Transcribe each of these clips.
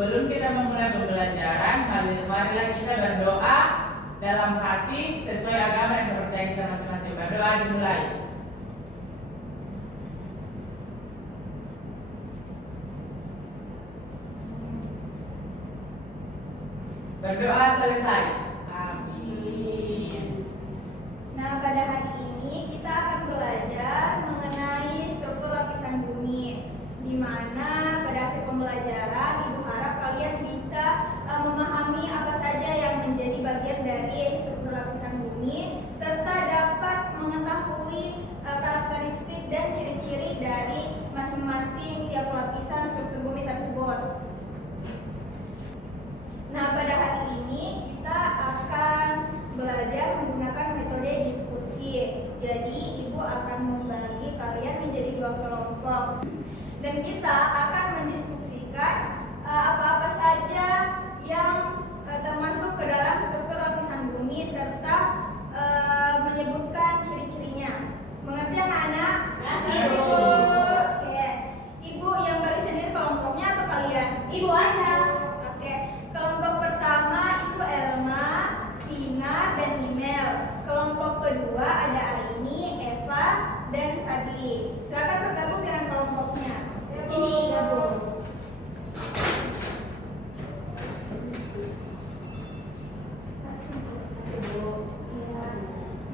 Sebelum kita memulai pembelajaran, marilah kita berdoa dalam hati sesuai agama dan kepercayaan kita masing-masing. Berdoa dimulai. Berdoa selesai. Amin. Nah, pada hari ini kita akan belajar mengenai struktur lapisan bumi, di mana pada akhir pembelajaran Ibu harap kalian bisa memahami apa saja yang menjadi bagian dari struktur lapisan bumi, serta dapat mengetahui karakteristik dan ciri-ciri dari masing-masing tiap lapisan struktur bumi tersebut. Nah, pada hari ini kita akan belajar menggunakan metode diskusi. Jadi, Ibu akan membagi kalian menjadi 2 kelompok. Dan kita akan mendiskusikan apa-apa saja yang termasuk ke dalam struktur lapisan bumi serta menyebutkan ciri-cirinya. Mengerti anak-anak? Ibu. Oke. Ibu yang bagi sendiri kelompoknya atau kalian? Ibu aja. Oke. Kelompok pertama itu Elma, Sina, dan Imel. Kelompok kedua ada Aini, Eva, dan Fadli. Silakan bergabung dengan kelompoknya. Sini gabung.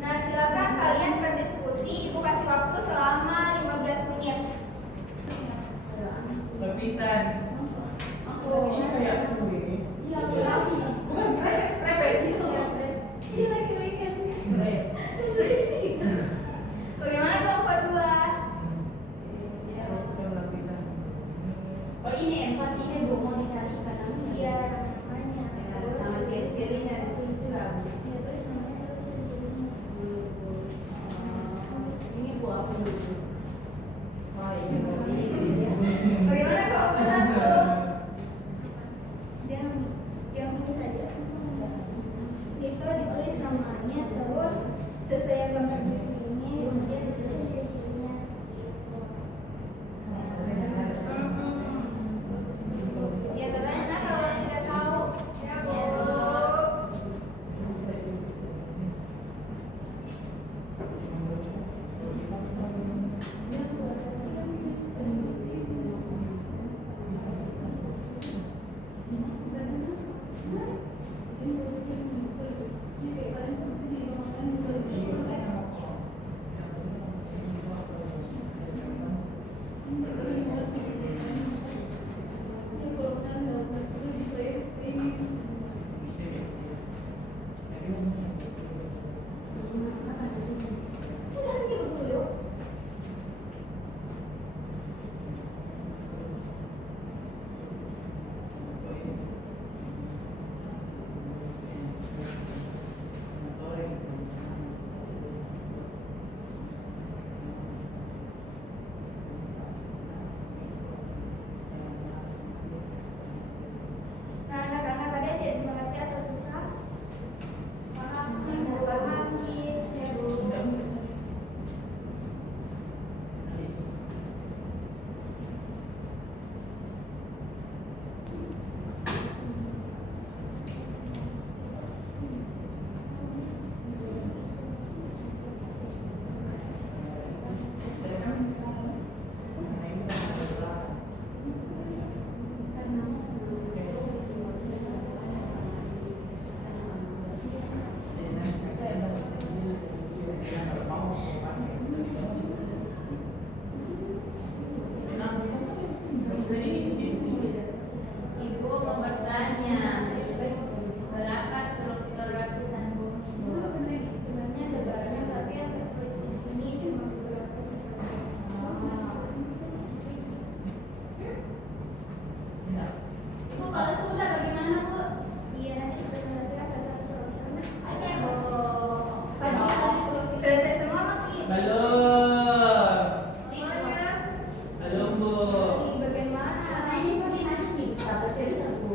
Nah, silakan kalian berdiskusi. Ibu kasih waktu selama 15 menit. Berpisan. Ini kayak apa ini? Iya, habis. Bagaimana kelompok 2? Oh, ini empat ini belum mau dicarikan. Iya, namanya. Sama ciri-cirinya ditulis juga. Ya, terus namanya terus ciri-cirinya. Ini buat apa dulu? Oh, ini Bagaimana kelompok 1? Jangan yang ini saja. Itu ditulis namanya terus sesuai yang gambar di sini, kemudian ditulis ciri-cirinya seperti itu. Ya, katanya kalau tidak tahu. Ya, Bu. Nah, anak-anak kalian tidak mengerti atau susah? Paham? Paham, Cid? Ya, Bu. Ibu mau bertanya, berapa struktur lapisan bumi? Sebenarnya gambarnya tapi yang tertulis di sini cuma beberapa saja. Ibu kalau sudah bagaimana, Bu? Iya, nanti kita selesaikan satu-satu lapisannya. Oke, Bu. Selesai semua, Maki? Belum. Semuanya? Belum, Bu. Di bagian mana? Ini kan nanti bisa bercerita, Bu.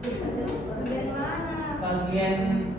Bagian mana? Bagian Ini.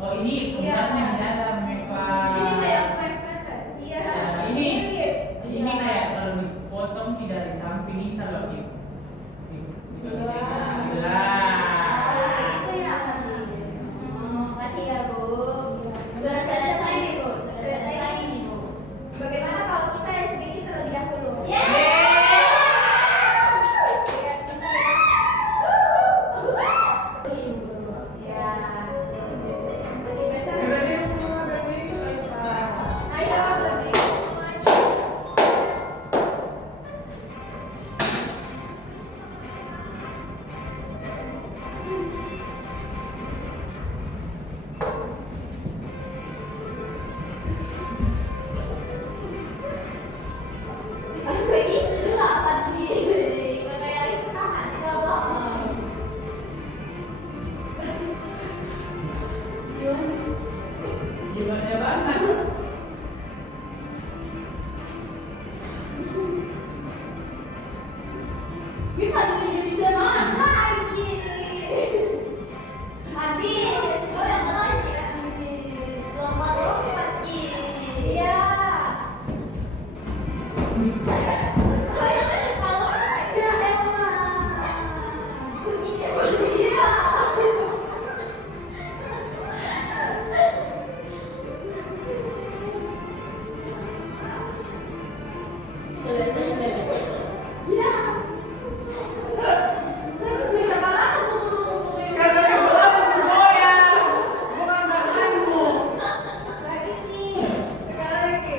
Oh ini Iya. pembuatnya di dalam Eva. Ini kayak kue pepes. Iya. Nah, ini Mirip. ini kayak kalau dipotong sih dari samping ini kalau Dibelah. Harus gitu ya. Makasih ya, Bu. Sudah selesai nih Bu. Sudah Selesai. selesai nih Bu. Bagaimana kalau kita SBQ terlebih dahulu? Yeay. Ya, sebentar ya. Ya. Masih besar. Ayo berdiri semuanya. Kue itu juga apa nih? Kue kayak itu kan tidak bohong. Gimana banget? Gimana dia bisa makan lagi? Habis, boleh lagi habis. Selamat pagi. Iya. Banyak salah. Ya emang. Begini begini. Ya. Saya berbeda malah ngomong-ngomong. Karena yang kamu goyang, bukan tanganmu. Lagi Ki. Sekali lagi.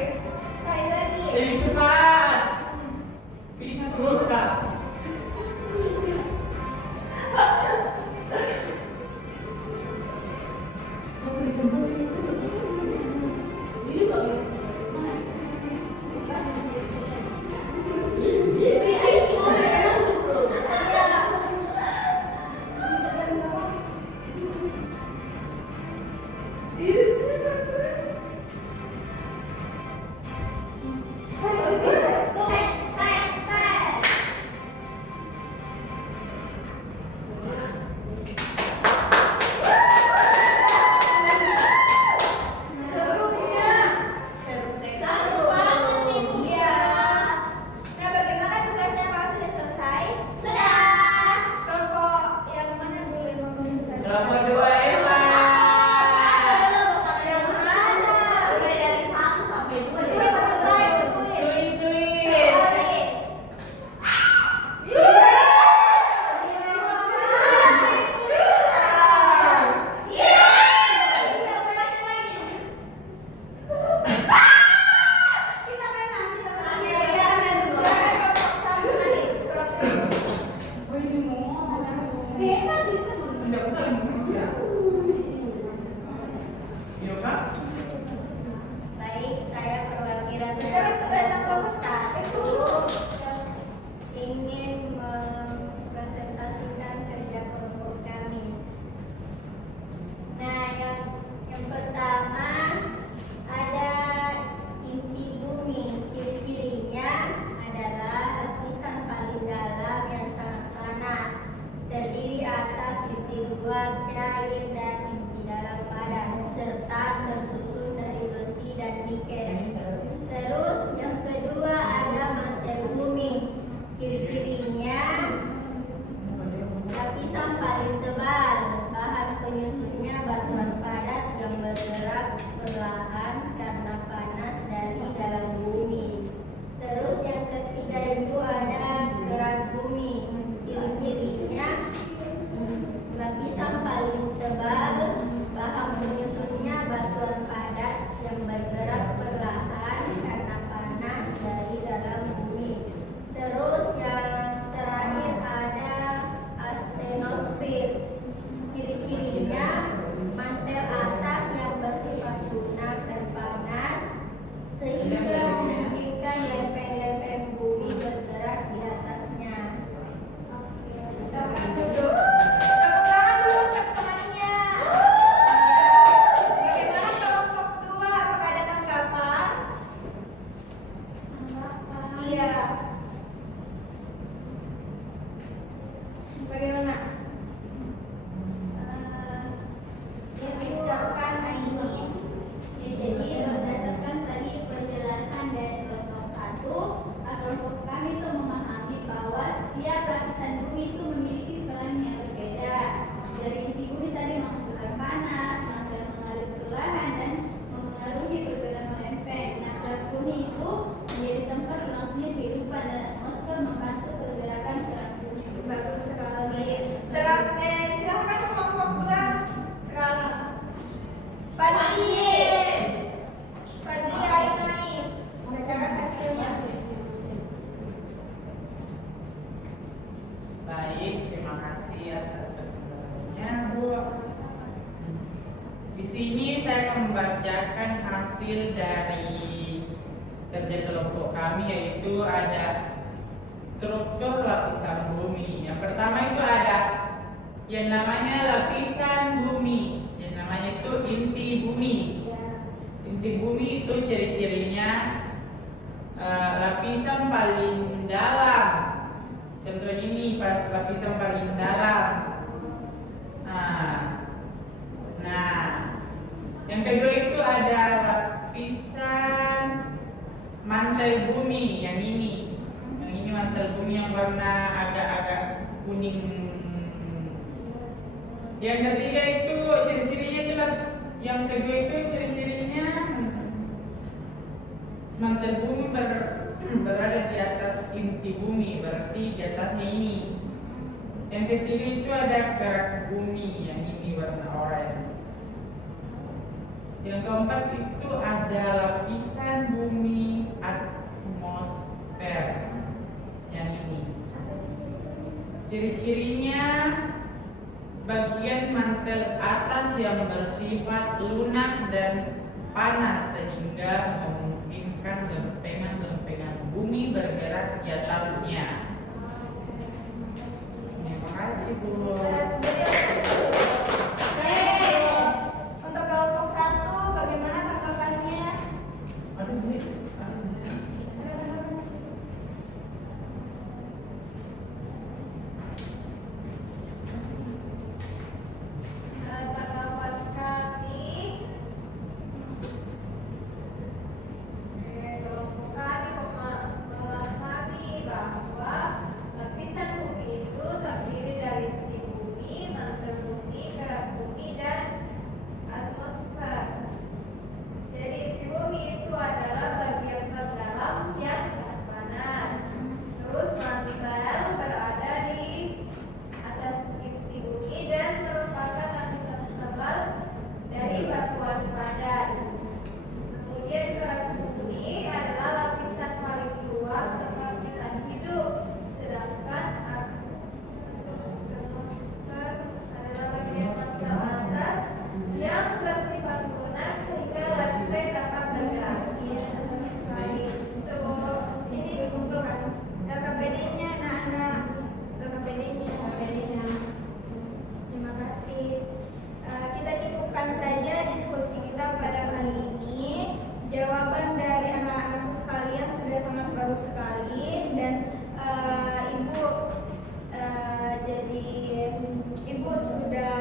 Sekali lagi. Jadi cepat. Ini luka. Kok disentuh sih? Ini kok ya? Ini air orang dulu. sini saya akan membacakan hasil dari kerja kelompok kami, yaitu ada struktur lapisan bumi. Yang pertama itu ada yang namanya lapisan bumi, yang namanya itu inti bumi. Inti bumi itu ciri-cirinya lapisan paling dalam. Contohnya ini lapisan paling dalam. Nah, yang kedua itu ada lapisan mantel bumi, yang ini. Yang ini mantel bumi yang warna agak-agak kuning. Yang ketiga itu ciri-cirinya itu yang kedua itu ciri-cirinya mantel bumi berada di atas inti bumi, berarti di atasnya ini. Yang ketiga itu ada kerak bumi, yang ini warna orange. Yang keempat itu ada lapisan bumi atmosfer, yang ini. Ciri-cirinya bagian mantel atas yang bersifat lunak dan panas sehingga memungkinkan lempengan-lempengan bumi bergerak di atasnya. Terima kasih, Bu. Untuk kelompok 1 bagaimana tanggapannya? Aduh, Bu. Tanggapan kami, kelompok kami memahami bahwa lapisan bumi itu terdiri dari inti bumi, mantel bumi, kerak bumi, dan atmosfer. Jadi inti bumi itu adalah bagian terdalam yang sangat panas. Terus mantel berada di atas inti bumi dan merupakan lapisan tebal dari batuan padat. Kemudian kerak bumi adalah lapisan paling luar tempat kita hidup, sedangkan atmosfer adalah bagian mantel atas yang bersifat lunak sehingga lempengan dapat bergerak. Terus sini dikumpulkan LKPD-nya, anak-anak. LKPD-nya. Terima kasih. Kita cukupkan saja diskusi kita pada kali ini. Jawaban dari anak-anakku sekalian sudah sangat bagus sekali, dan ibu ibu sudah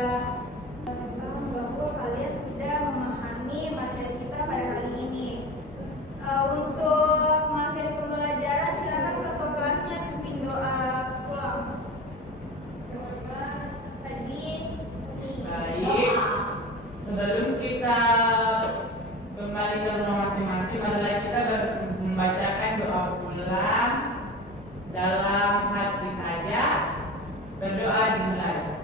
bahwa kalian sudah memahami materi kita pada kali ini. Untuk mengakhiri pembelajaran, silakan ketua kelasnya pimpin doa pulang. Baik, sebelum kita kembali ke rumah masing-masing, marilah kita membacakan doa pulang dalam hati saja. Berdoa dimulai.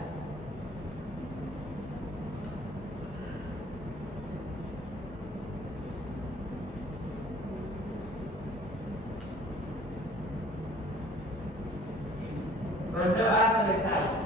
Berdoa selesai.